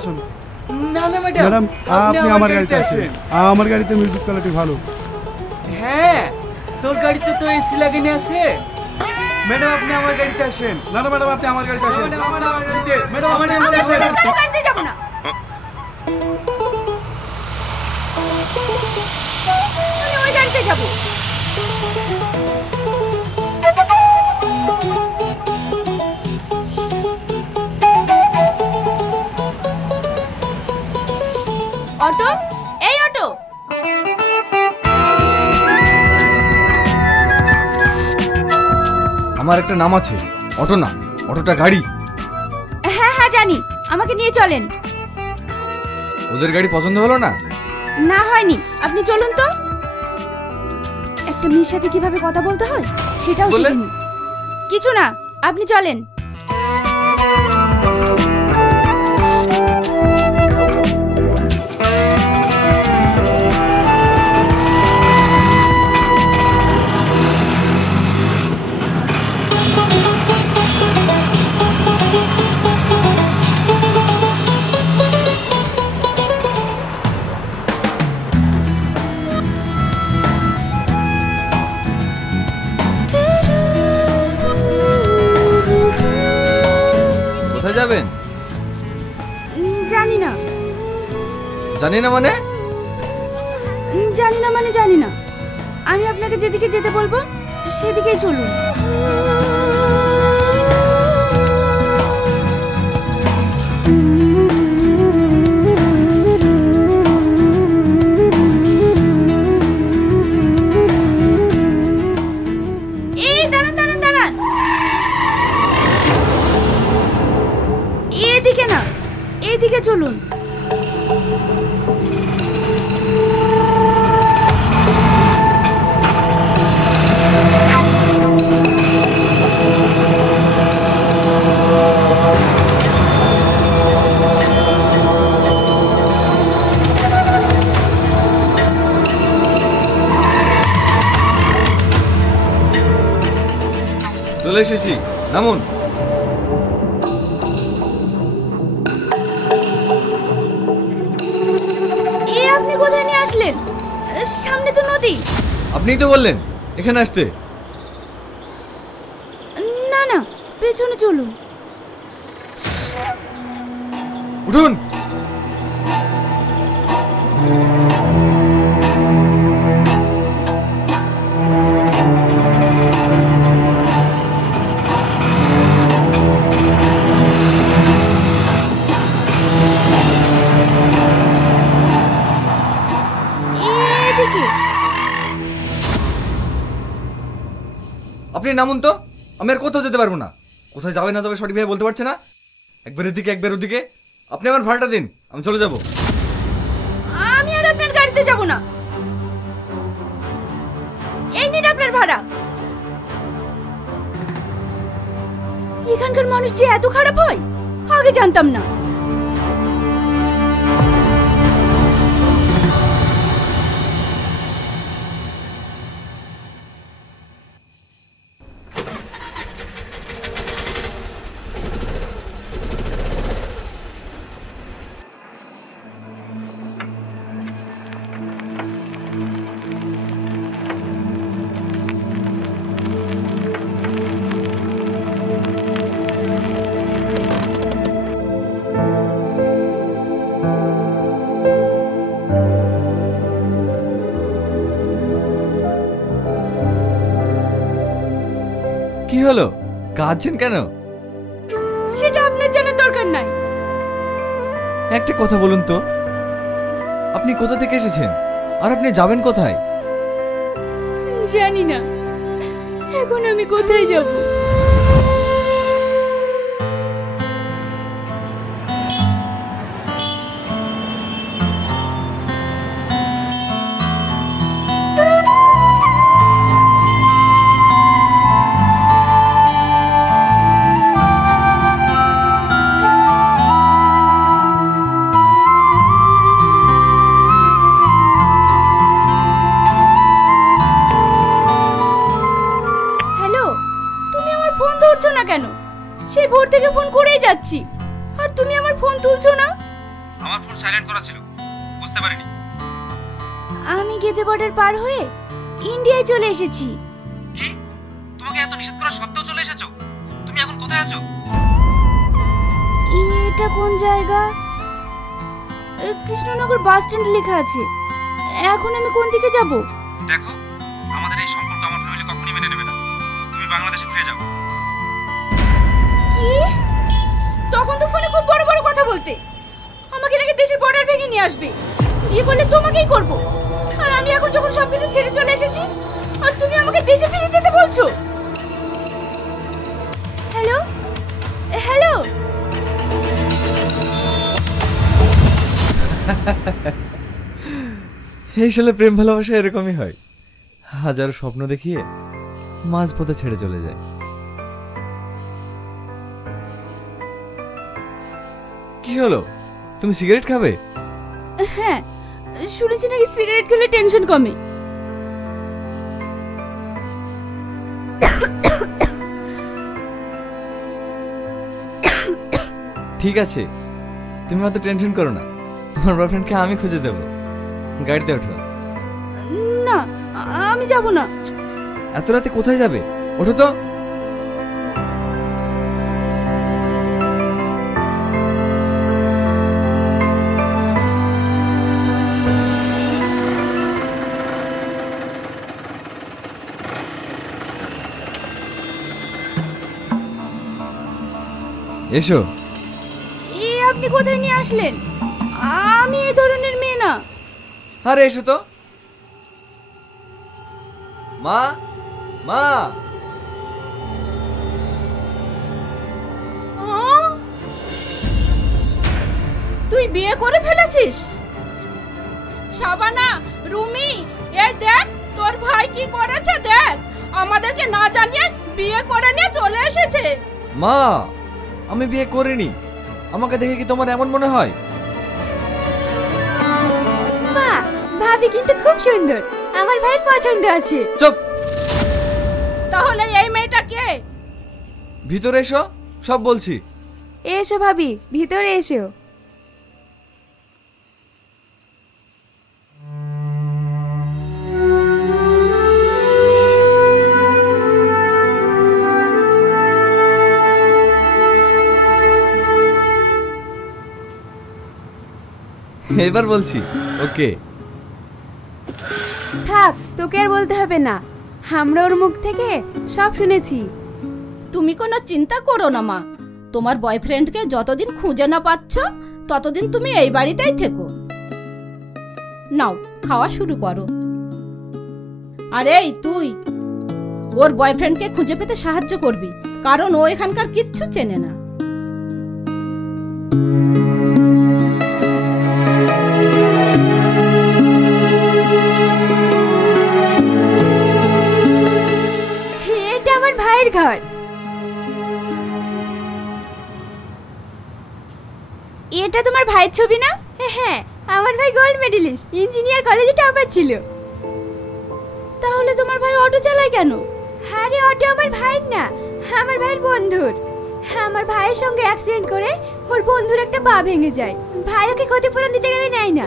আসুন। না না ম্যাডাম, ম্যাডাম আপনি আমার গাড়িতে আসেন। আমার গাড়িতে মিউজিক কোয়ালিটি ভালো। হ্যাঁ, তোর গাড়িতে তো এসি লাগানো আছে। ম্যাডাম আপনি আমার গাড়িতে আসেন। না না ম্যাডাম আপনি আমার গাড়িতে আসেন। ম্যাডাম আপনি আমার গাড়িতে। ম্যাডাম আমি আমার গাড়িতে আসেন। আপনার গাড়িতে যাব না। আমি ওই গাড়িতে যাব। অটো, এই অটো। আমার একটা নাম আছে, অটো না, অটোটা গাড়ি। হ্যাঁ হ্যাঁ জানি, আমাকে নিয়ে চলেন। ওদের গাড়ি পছন্দ হলো না? না হয়নি, আপনি চলুন তো। একটা মেয়ের সাথে কিভাবে কথা বলতে হয় সেটাও বললেন? শিখিনি। কিছু না, আপনি চলেন। কোথায় যাবেন? জানি না। জানি না মানে? জানি না মানে জানি না। আমি আপনাকে যেদিকে যেতে বলবো সেদিকেই চলুন। এই দাঁড়ান দাঁড়ান দাঁড়ান। এদিকে না, এদিকে চলুন। চলে এসেছি, নামুন। আপনি কোথায় নিয়ে আসলেন? সামনে তো নদী। আপনিই তো বললেন এখানে আসতে। না না, পেছনে চলুন। উঠুন। এদিকে। আপনি নামুন তো, আমি আর কোথাও যেতে পারবো না। কোথায় যাবে না যাবে সঠিকভাবে বলতে পারছে না। একবার এদিকে একবার ওদিকে। আপনি আমার ভাড়াটা দিন, আমি চলে যাব। আমি আর আপনার গাড়িতে যাব না। এই নিন আপনার ভাড়া। এখানকার মানুষ যে এত খারাপ হয় আগে জানতাম না। কি হলো, কাঁদছেন কেন? সেটা আপনার জানার দরকার নাই। একটা কথা বলুন তো, আপনি কোথা থেকে এসেছেন আর আপনি যাবেন কোথায়? জানি না, এখন আমি কোথায় যাব। সেই ভোর থেকে ফোন করেই যাচ্ছি, আর তুমি আমার ফোন তুলছো না। আমার ফোন সাইলেন্ট করা ছিল, বুঝতে পারিনি। আমি গেদে বর্ডার পার হয়ে ইন্ডিয়ায় চলে এসেছি। কি? তোমাকে এত নিষেধ করা সত্ত্বেও চলে এসেছো? তুমি এখন কোথায় আছো? এটা কোন জায়গা? কৃষ্ণনগর বাস স্ট্যান্ড লেখা আছে। এখন আমি কোন দিকে যাব? দেখো, আমাদের এই সম্পর্ক আমার ফ্যামিলি কখনোই মেনে নেবে না। তুমি বাংলাদেশে ফিরে যাও। কি? তখন তো ফোনে খুব বড় বড় কথা বলতে। আমাকে নাকি দেশের বর্ডার ভেঙে নিয়ে আসবে, বিয়ে করলে তোমাকেই করব। আর আমি এখন যখন সবকিছু ছেড়ে চলে এসেছি, আর তুমি আমাকে দেশে ফিরে যেতে বলছো? হ্যালো হ্যালো, এই সালে প্রেম ভালোবাসা এরকমই হয়, হাজারো স্বপ্ন দেখিয়ে মাঝপথে ছেড়ে চলে যায়। কি হলো, তুমি সিগারেট খাবে? হ্যাঁ, শুনেছি নাকি সিগারেট খেলে টেনশন কমে। ঠিক আছে, তুমি অত টেনশন করো না, তোমার বয়ফ্রেন্ডকে আমি খুঁজে দেবো। গাড়িতে ওঠো। না, আমি যাব না। এত রাতে কোথায় যাবে? ওঠো তো। এসো। আপনি কোথায় নিয়ে আসলেন? আমি এই ধরনের মেয়ে না। আরে এসো তো। মা, মা। তুই বিয়ে করে ফেলেছিস? শাবানা, রুমি, এই দেখ তোর ভাই কি করেছে দেখ। আমাদেরকে না জানিয়ে বিয়ে করে নিয়ে চলে এসেছে। মা, আমি বিয়ে করিনি। আমাকে দেখে কি তোমার এমন মনে হয়? মা, ভাবি কিন্তু খুব সুন্দর, আমার ভাইয়ের পছন্দ আছে। চুপ। তাহলে এই মেয়েটা কে? ভিতরে এসো, সব বলছি। এসো ভাবি, ভিতরে এসো। এবার বলছি, ওকে। থাক, তোকে আর বলতে হবে না, আমরা ওর মুখ থেকে সব শুনেছি। তুমি কোনো চিন্তা করো না মা, তোমার বয়ফ্রেন্ডকে যতদিন খুঁজে না পাচ্ছ ততদিন তুমি এই বাড়িতেই থেকো। নাও, খাওয়া শুরু করো। আরে তুই ওর বয়ফ্রেন্ডকে খুঁজে পেতে সাহায্য করবি, কারণ ও এখানকার কিচ্ছু চেনে না। এটা আমার ভাইয়ের ঘর। এটা তোমার ভাইয়ের ছবি না? হ্যাঁ, আমার ভাই গোল্ড মেডেলিস্ট, ইঞ্জিনিয়ার কলেজে টপার ছিল। তাহলে তোমার ভাই অটো চালায় কেন? আরে অটো আমার ভাইয়ের না, আমার ভাইয়ের বন্ধুর। আমার ভাইয়ের সঙ্গে অ্যাক্সিডেন্ট করে ওর বন্ধুর একটা পা ভেঙে যায়। ভাই ওকে ক্ষতিপূরণ দিতে গেলে নেয় না,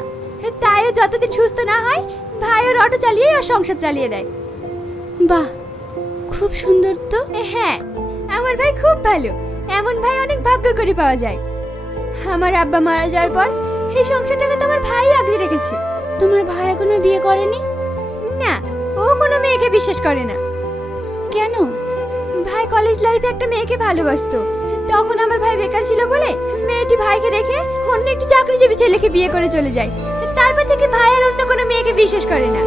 তাই ও যতদিন সুস্থ না হয় ভাই ওর অটো চালিয়ে ওর সংসার চালিয়ে দেয়। বাহ, খুব সুন্দর তো। হ্যাঁ, আমার ভাই খুব ভালো, এমন ভাই অনেক ভাগ্য করে পাওয়া যায়। আমার আব্বা মারা যাওয়ার পর এই সংসারটাকে তোমার ভাই আগলে রেখেছে। তোমার ভাই এখনো বিয়ে করেনি? না, ও কোনো মেয়েকে বিশ্বাস করে না। কেন? ভাই কলেজ লাইফে একটা মেয়েকে ভালোবাসতো, তখন আমার ভাই বেকার ছিল বলে মেয়েটি ভাইকে রেখে অন্য একটি চাকরিজীবী ছেলেকে বিয়ে করে চলে যায়। তারপর থেকে ভাই আর অন্য কোনো মেয়েকে বিশ্বাস করে না।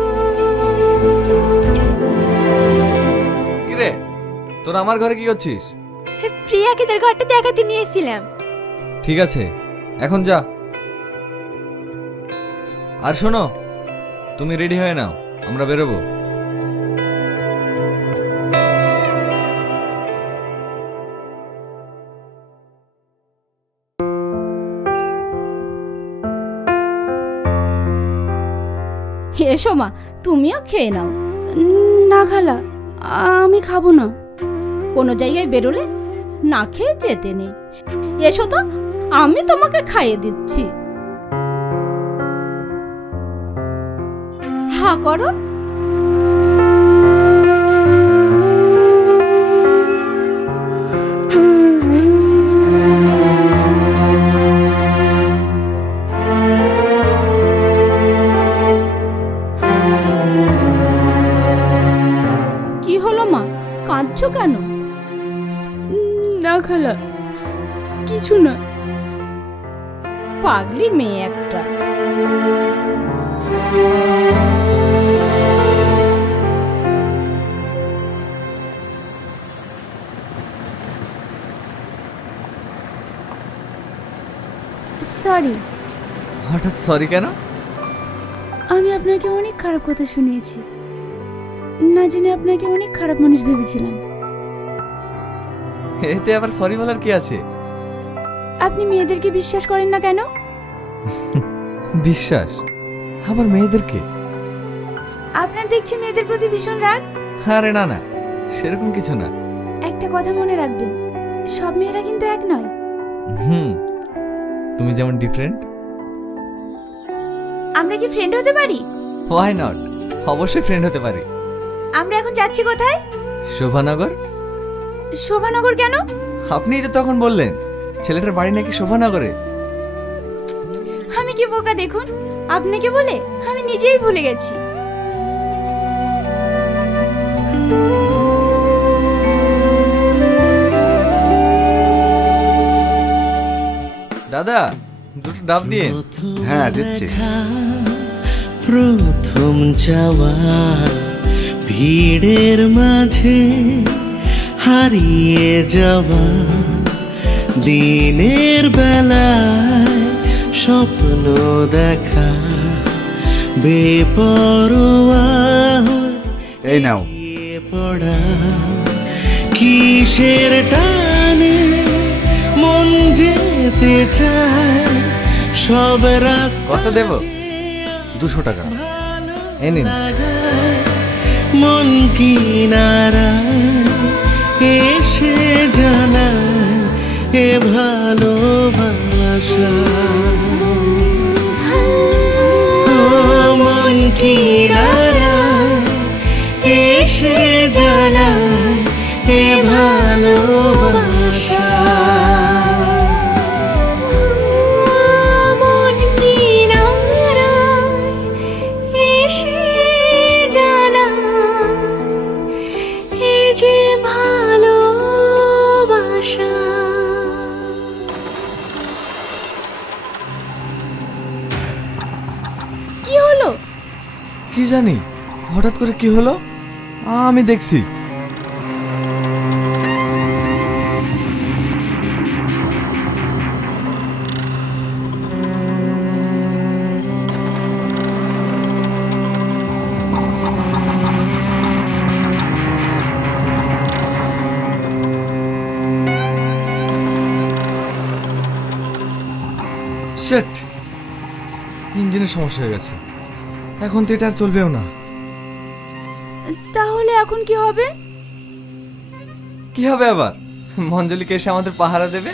কিরে, তোরা আমার ঘরে কি করছিস? প্রিয়াকে তোর ঘরটা দেখাতে নিয়ে এসেছিলাম। ঠিক আছে, এখন যা। আর শোনো, তুমি রেডি হয়ে নাও, আমরা বেরোবো। এসো মা, তুমিও খেয়ে নাও। না খালা, আমি খাবো না। কোনো জায়গায় বেরোলে না খেয়ে যেতে নেই। এসো তো, আমি তোমাকে খাইয়ে দিচ্ছি। করো। কি হলো মা, কাঁদছো কেন? না খালা, কিছু না। পাগলি মেয়ে একটা। সরি। হঠাৎ সরি কেন? আমি আপনাকে অনেক খারাপ কথা শুনিয়েছি, না জেনে আপনাকে অনেক খারাপ মানুষ ভেবেছিলাম। এতে আবার সরি বলার কি আছে? আপনি মেয়েদেরকে বিশ্বাস করেন না কেন? বিশ্বাস? আবার মেয়েদেরকে? আপনার দেখছি মেয়েদের প্রতি ভীষণ রাগ। আরে না না, সেরকম কিছু না। একটা কথা মনে রাখবেন, সব মেয়েরা কিন্তু এক নয়। তুমি যেমন ডিফারেন্ট। আমরা কি ফ্রেন্ড হতে পারি? হোয়াই নট, অবশ্যই ফ্রেন্ড হতে পারি। আমরা এখন যাচ্ছি কোথায়? শোভানগর। শোভানগর কেন? আপনিই তো তখন বললেন ছেলেটার বাড়ি নাকি শোভানগরে। আমি কি বোকা দেখুন, আপনাকে বলে আমি নিজেই ভুলে গেছি। দাদা, দুটো ডাব দিয়ে। হ্যাঁ দিচ্ছি। প্রথম যাওয়া ভিড়ের মাঝে হারিয়ে যাওয়া দিনের বেলায় স্বপ্ন দেখা বেপরোয়া এই নাও। হয়ে পড়া কিসের টানে মন যেতে চায় সব রাস্তা। কত দেব? 200 টাকা। এই নিন। মন কিনারায় এসে জানায় এ ভালোবাসা। মন কিনারায় এসে জানায় এ ভালোবাসা। কি হলো? কি জানি হঠাৎ করে কি হলো, আমি দেখছি। শিট, ইঞ্জিনের সমস্যা হয়ে গেছে। এখন তো এটা আর চলবেও না। তাহলে এখন কি হবে? কি হবে আবার? মঞ্জলিকে এসে আমাদের পাহারা দেবে।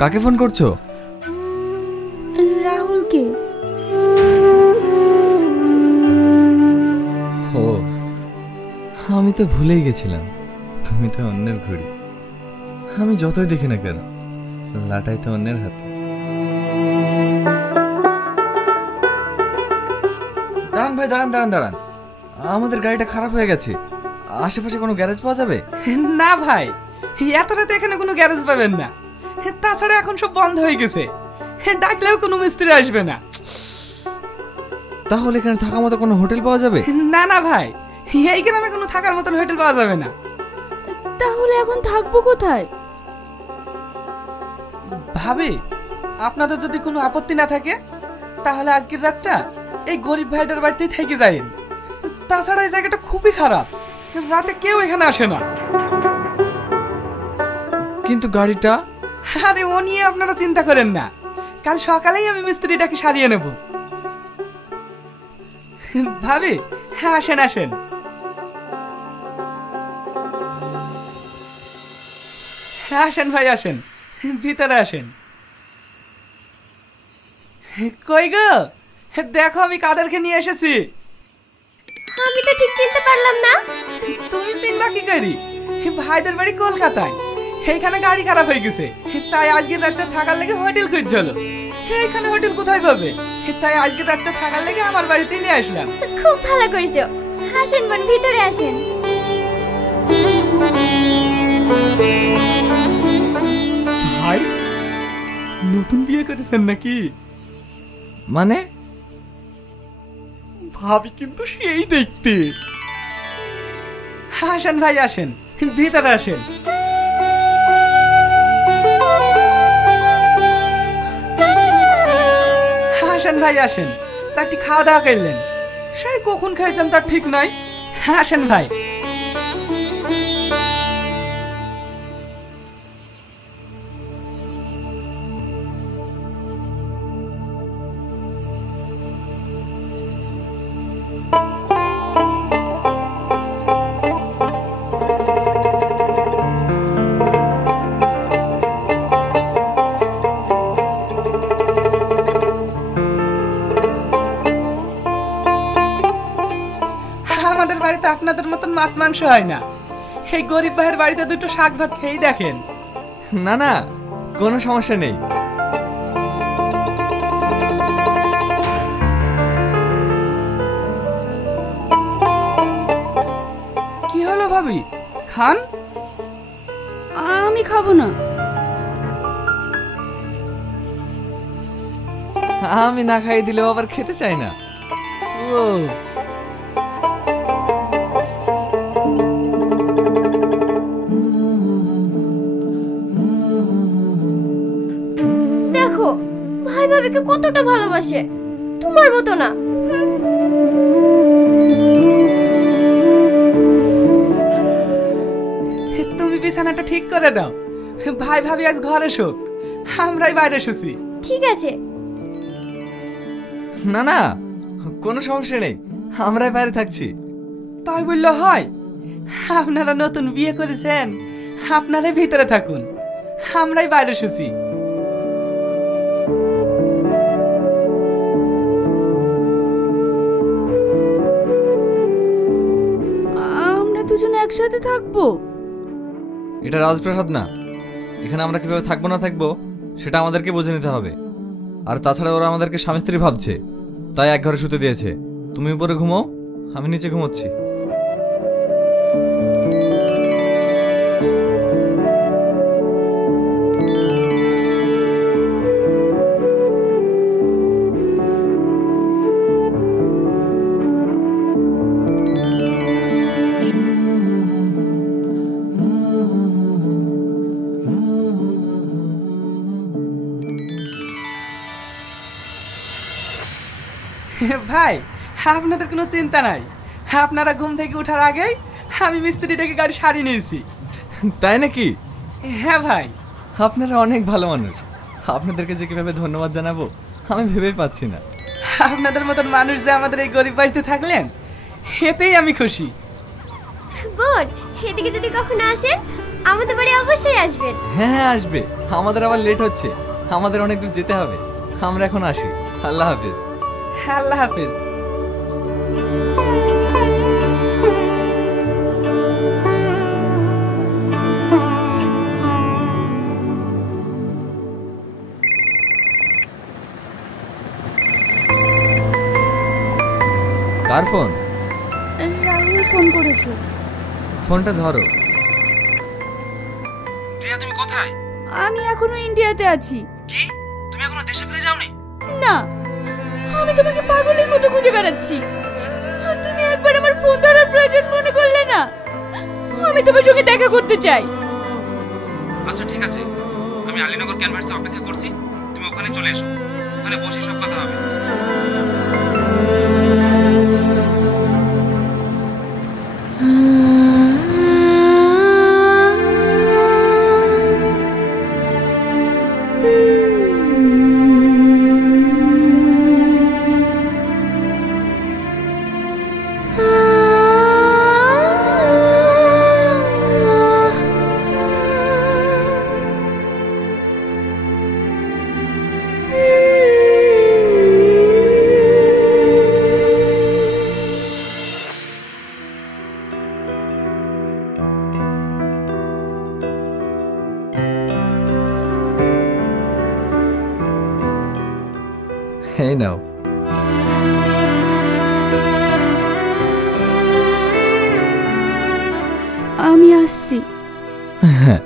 কাকে ফোন করছো? রাহুলকে। ও, আমি তো ভুলেই গেছিলাম তুমি তো অন্যের ঘড়ি। আমি যতই দেখি না কেন, লাটাই তো অন্যের হাতে। দাঁড়ান ভাই, দাঁড়ান দাঁড়ান দাঁড়ান, আমাদের গাড়িটা খারাপ হয়ে গেছে। আশেপাশে কোনো গ্যারেজ পাওয়া যাবে? না ভাই, এত রাতে এখানে কোনো গ্যারেজ পাবেন না। তাছাড়া এখন সব বন্ধ হয়ে গেছে, ডাকলেও কোনো মিস্ত্রি আসবে না। তাহলে এখানে থাকার মতো কোনো হোটেল পাওয়া যাবে? না না ভাই, এই গ্রামে কোনো থাকার মতন হোটেল পাওয়া যাবে না। তাহলে এখন থাকবো কোথায়? ভাবি, আপনাদের যদি কোনো আপত্তি না থাকে তাহলে আজকের রাতটা এই গরিব ভাইটার বাড়িতেই থেকে যাইন। তাছাড়া এই জায়গাটা খুবই খারাপ, রাতে কেউ এখানে আসে না। কিন্তু গাড়িটা? আরে ও নিয়ে আপনারা চিন্তা করেন না, কাল সকালেই আমি মিস্ত্রিটাকে সারিয়ে নেব। ভাবি, হ্যাঁ আসেন আসেন। হ্যাঁ আসেন ভাই আসেন, ভিতরে আসেন। কই গো, দেখো আমি কাদেরকে নিয়ে এসেছি। আমি তো ঠিক চিনতে পারলাম না। তুমি চিনবা কি করি? ভাইদের বাড়ি কলকাতায়, এইখানে গাড়ি খারাপ হয়ে গেছে, তাই আজকে রাতটা থাকার লেগে হোটেল খুঁজছিল। এইখানে হোটেল কোথায় পাবে, তাই আজকে রাতটা থাকার লেগে আমার বাড়িতে নিয়ে আসলাম। খুব ভালো করেছো। আসেন বোন, ভিতরে আসেন। ভাই, নতুন বিয়ে করেছেন নাকি? মানে? ভাবি কিন্তু সেই দেখতে। আসেন ভাই আসেন, ভিতরে আসেন। আসেন ভাই আসেন, চারটি খাওয়া দাওয়া করলেন, সেই কখন খেয়েছেন তার ঠিক নাই। আসেন ভাই। আমাদের বাড়িতে আপনাদের মতন মাছ মাংস হয় না, এই গরিব ভাইয়ের বাড়িতে দুটো শাক ভাত খেয়েই দেখেন। না না, কোনো সমস্যা নেই। কি হলো ভাবি, খান? আমি খাবো না। আমি না খাইয়ে দিলেও আবার খেতে চাই না। ও দেখো ভাই ভাবিকে কতটা ভালোবাসে, তোমার মতো না। তুমি বিছানাটা ঠিক করে দাও, ভাই ভাবি আজ ঘরে শোক, আমরাই বাইরে শুছি। ঠিক আছে। না না, কোনো সমস্যা নেই, আমরাই বাইরে থাকছি। তাই বললে হয়? আপনারা নতুন বিয়ে করেছেন, আপনারাই ভিতরে থাকুন, আমরাই বাইরে শুছি। আমরা দুজনে একসাথে থাকবো? এটা রাজপ্রাসাদ না, এখানে আমরা কিভাবে থাকবো না থাকবো সেটা আমাদেরকে বুঝে নিতে হবে। আর তাছাড়া ওরা আমাদেরকে স্বামী স্ত্রী ভাবছে, তাই এক ঘরে শুতে দিয়েছে। তুমি উপরে ঘুমাও, আমি নিচে ঘুমোচ্ছি। ভাই, আপনাদের কোনো চিন্তা নাই, আপনারা ঘুম থেকে ওঠার আগেই আমি মিস্ত্রিটাকে গাড়ি সারিয়ে নিয়েছি। তাই নাকি? হ্যাঁ ভাই। আপনারা অনেক ভালো মানুষ, আপনাদেরকে যে কিভাবে ধন্যবাদ জানাবো আমি ভেবেই পাচ্ছি না। আপনাদের মতন মানুষ যে আমাদের এই গরিব বাড়িতে থাকলেন, এতেই আমি খুশি। বোন, এদিকে যদি কখনো আসেন আমাদের বাড়ি অবশ্যই আসবেন। হ্যাঁ হ্যাঁ আসবে, আমাদের আবার লেট হচ্ছে, আমাদের অনেক দূর যেতে হবে। আমরা এখন আসি, আল্লাহ হাফেজ। আল্লাহ হাফেজ। কার ফোন? রাহুল ফোন করেছে। ফোনটা ধরো। প্রিয়া, তুমি কোথায়? আমি এখনো ইন্ডিয়াতে আছি। কি, তুমি এখনো দেশে ফিরে যাওনি? না, আমি তোমাকে পাগলের মতো খুঁজে বেড়াচ্ছি, আর তুমি একবার আমার ফোন ধরার প্রয়োজন মনে করলে না। আমি তোমার সঙ্গে দেখা করতে চাই। আচ্ছা ঠিক আছে, আমি আলীনগর ক্যানভাসে অপেক্ষা করছি, তুমি ওখানে চলে এসো, ওখানে বসে সব কথা হবে। এই নাও। আমি আসছি। হ্যাঁ,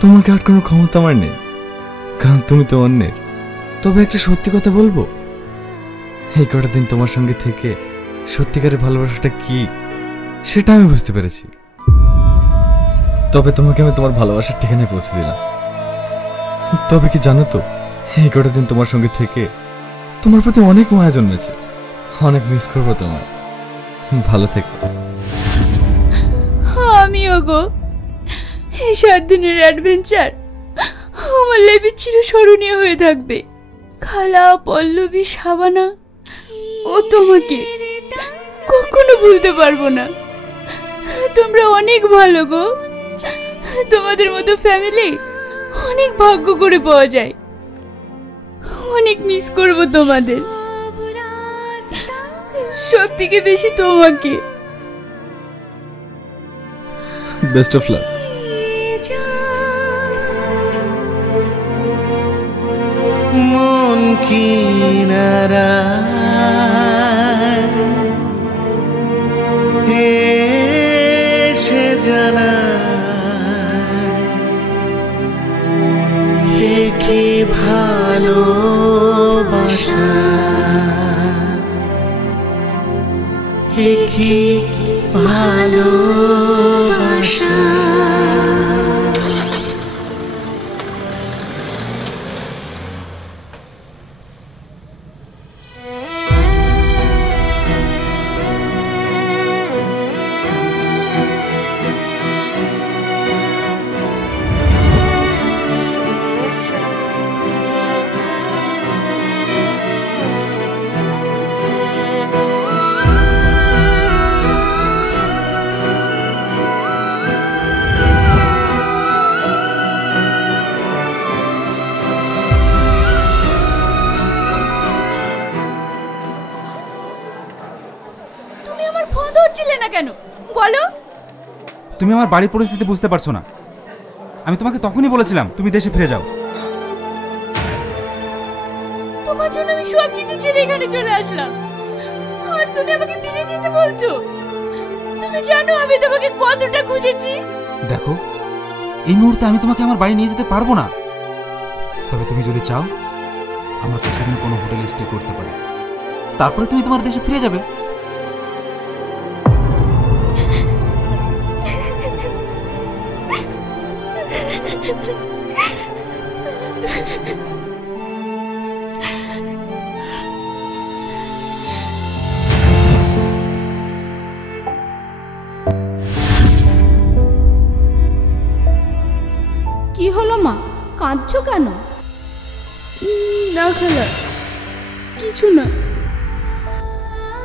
তোমাকে আটকানোর ক্ষমতা আমার নেই, কারণ তুমি তো অন্যের। তবে একটা সত্যি কথা বলবো, এই কটা দিন তোমার সঙ্গে থেকে সত্যিকারের ভালোবাসাটা কি সেটা আমি বুঝতে পেরেছি। তবে তোমাকে আমি তোমার ভালোবাসার ঠিকানায় পৌঁছে দিলাম। তবে কি জানো তো, এই কটা দিন তোমার সঙ্গে থেকে তোমার প্রতি অনেক মায়া জন্মেছে। অনেক মিস করবো তোমার। ভালো থেকো। আমিও গো, এই 7 দিনের অ্যাডভেঞ্চার আমার লাইফে চিরস্মরণীয় হয়ে থাকবে। খালা, পল্লবী, শাবানা ও তোমাকে কখনো ভুলতে পারবো না। তোমরা অনেক ভালো গো। তোমাদের মতো ফ্যামিলি অনেক ভাগ্য করে পাওয়া যায়। অনেক মিস করব তোমাদের, সব থেকে বেশি তোমাকে। Best of luck. মন কিনারা এসে জানায় কি ভালোবাসা, কি ভালোবাসা। কেন বলো? তুমি আমার বাড়ির পরিস্থিতি বুঝতে পারছো না। আমি তোমাকে তখনই বলেছিলাম তুমি দেশে ফিরে যাও। তোমার জন্য আমি সব কিছু ছেড়ে এখানে চলে আসলাম, আর তুমি আমাকে ফিরে যেতে বলছো? তুমি জানো আমি তোমাকে কতটা খুঁজেছি। দেখো, এই মুহূর্তে আমি তোমাকে আমার বাড়ি নিয়ে যেতে পারবো না। তবে তুমি যদি চাও আমরা কিছুদিন কোনো হোটেলে স্টে করতে পারি, তারপরে তুমি তোমার দেশে ফিরে যাবে। কি হলো মা, কাঁদছো কেন? না খালা, কিছু না।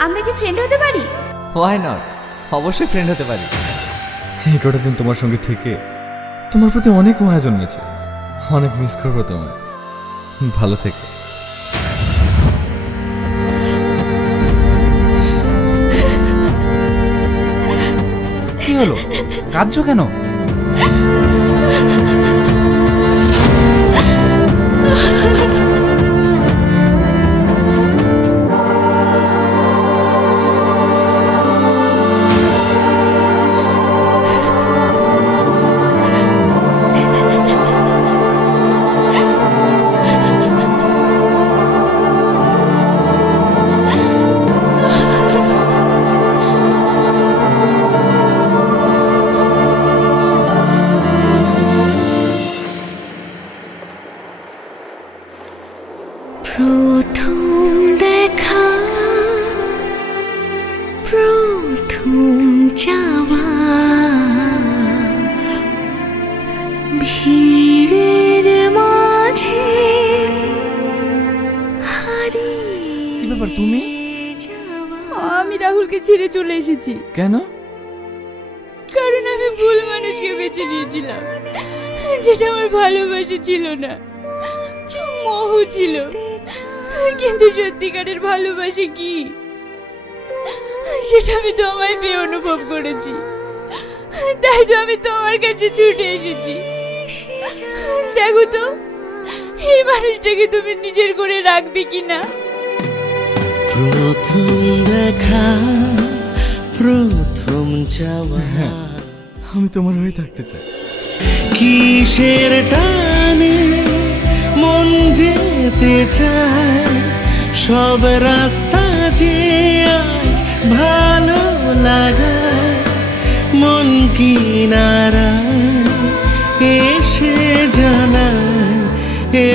আমরা কি ফ্রেন্ড হতে পারি? হোয়াই নট, অবশ্যই ফ্রেন্ড হতে পারি। এই কটা দিন তোমার সঙ্গে থেকে তোমার প্রতি অনেক মায়া জন্মেছে। অনেক মিস করবো তোমায়। ভালো থেকো। কি হলো, কাঁদছো কেন? প্রথম দেখা, প্রথম যাওয়া, ভিড়ের মাঝে হারিয়ে। কি ব্যাপার তুমি? আমি রাহুলকে ছেড়ে চলে এসেছি। কেন? কারণ আমি ভুল মানুষকে বেছে নিয়েছিলাম, যেটা আমার ভালোবাসা ছিল না, মোহ ছিল। কিন্তু সত্যিকারের ভালোবাসা কি সেটা আমি তোমায় পেয়ে অনুভব করেছি। তাই তো আমি তোমার কাছে ছুটে এসেছি। দেখো তো এই মানুষটাকে তুমি নিজের করে রাখবে কিনা। প্রথম দেখা, প্রথম যাওয়া, আমি তোমার হয়ে থাকতে চাই। কিসের টানে মন যেতে চায়, সব রাস্তা যে আজ ভালো লাগায়, মন কিনারা এসে জানায় এ